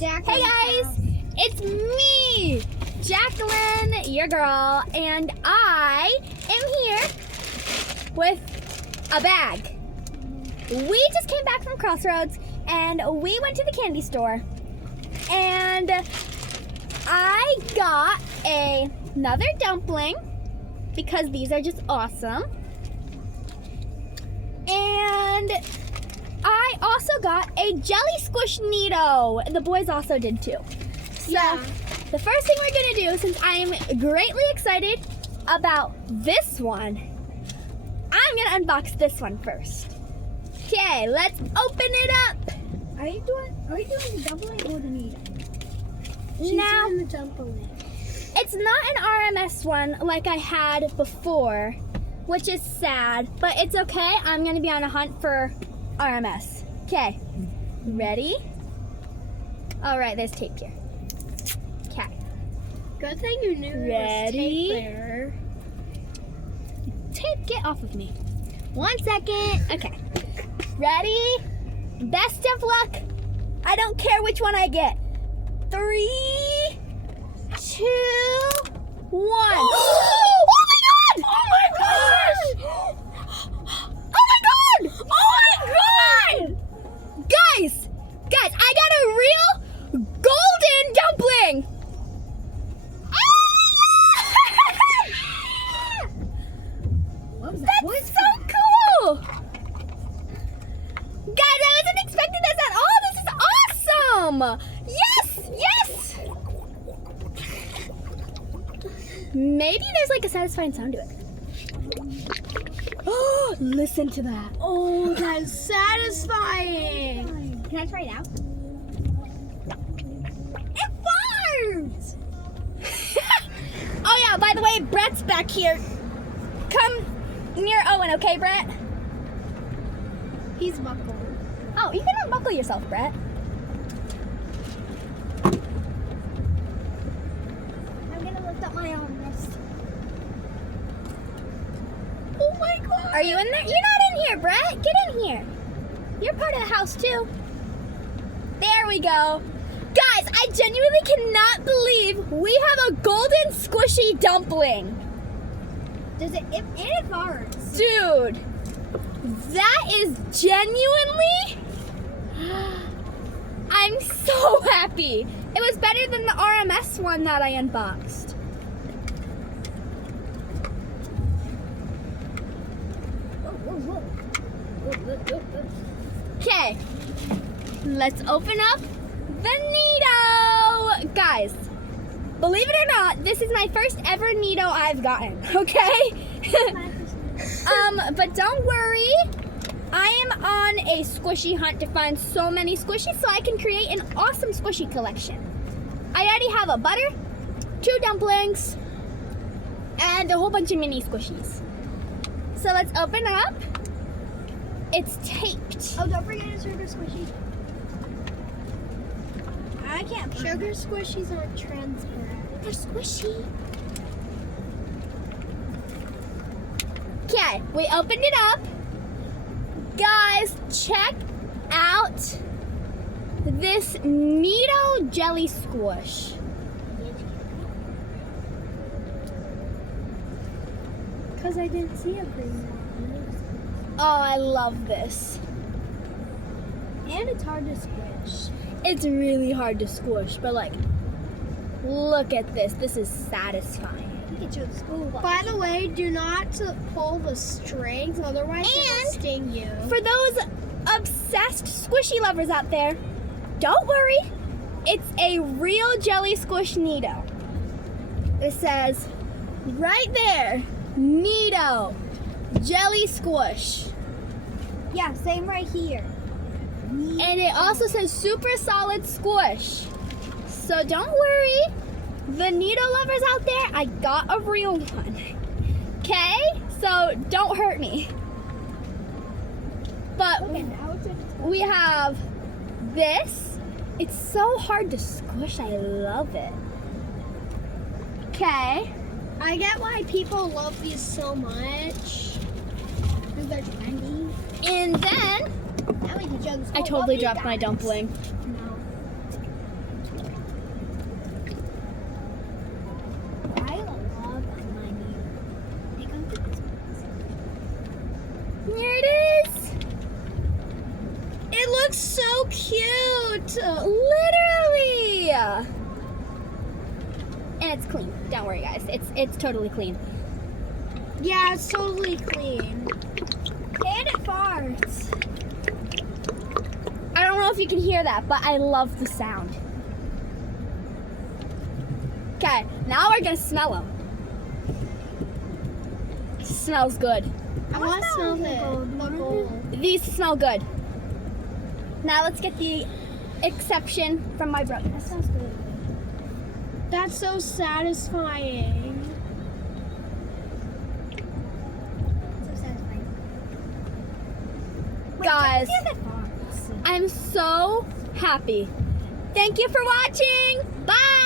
Hey guys, it's me, Jacqueline, your girl, and I am here with a bag. We just came back from Crossroads and we went to the candy store and I got another dumpling because these are just awesome. And I also got a jelly squish Neato. The boys also did too. So the first thing we're gonna do, since I am greatly excited about this one, I'm gonna unbox this one first. Okay, let's open it up. Are you doing the dumpling or the Neato? She's Now, doing the dumpling. it's not an RMS one like I had before, which is sad, but it's okay. I'm gonna be on a hunt for RMS. Okay, ready? All right, there's tape here. Okay, Good thing you knew there was Ready? tape there. tape, get off of me. 1 second. Okay, ready? Best of luck. I don't care which one I get. 3, 2, 1. Oh my god! Oh my gosh! Oh my god! Oh my god! Guys, I got a real golden dumpling. Oh my god! What was That's so cool! Guys, I wasn't expecting this at all. This is awesome! Yes! Yes! Maybe there's like a satisfying sound to it. Oh, listen to that. Oh, that's satisfying. Can I try it out? It farts! Oh yeah, by the way, Brett's back here. Come near Owen, okay, Brett? He's buckled. Oh, you can unbuckle yourself, Brett. I'm gonna lift up my arm wrist. Oh my god. Are you in there? You're not in here, Brett. Get in here. You're part of the house too. There we go. Guys, I genuinely cannot believe we have a golden squishy dumpling. Does it? It farts. Dude, that is genuinely... I'm so happy. It was better than the RMS one that I unboxed. Okay, let's open up the Neato. Guys, believe it or not, this is my first ever Neato I've gotten, okay? But don't worry, I am on a squishy hunt to find so many squishies so I can create an awesome squishy collection. I already have a butter, 2 dumplings, and a whole bunch of mini squishies. So let's open up. It's taped. Oh, don't forget a sugar squishy. I can't. Sugar squishies aren't transparent. They're squishy. Okay, we opened it up. Guys, check out this Neato jelly squish. Because I didn't see a green one. Oh, I love this. And it's hard to squish. It's really hard to squish, but like, look at this. This is satisfying. Get you at school. By the way, do not pull the strings, otherwise it will And sting you. For those obsessed squishy lovers out there, don't worry. It's a real jelly squish Neato. It says right there, Neato jelly squish. Yeah, same right here. And it also says super solid squish. So don't worry, the Neato lovers out there, I got a real one. Okay? So don't hurt me. But Okay, now it's in we have this. It's so hard to squish. I love it. Okay. I get why people love these so much. Because they're trendy. And then Now we can jug. I totally dropped my dumpling. No. looks so cute. Literally. And it's clean. Don't worry, guys. It's totally clean. Yeah, it's totally clean. And it farts. I don't know if you can hear that, but I love the sound. Okay, now we're gonna smell them. Smells good. I want to smell the gold. These smell good. Now let's get the exception from my brother. That sounds good. That's so satisfying. So satisfying. Guys, I'm so happy. Thank you for watching. Bye.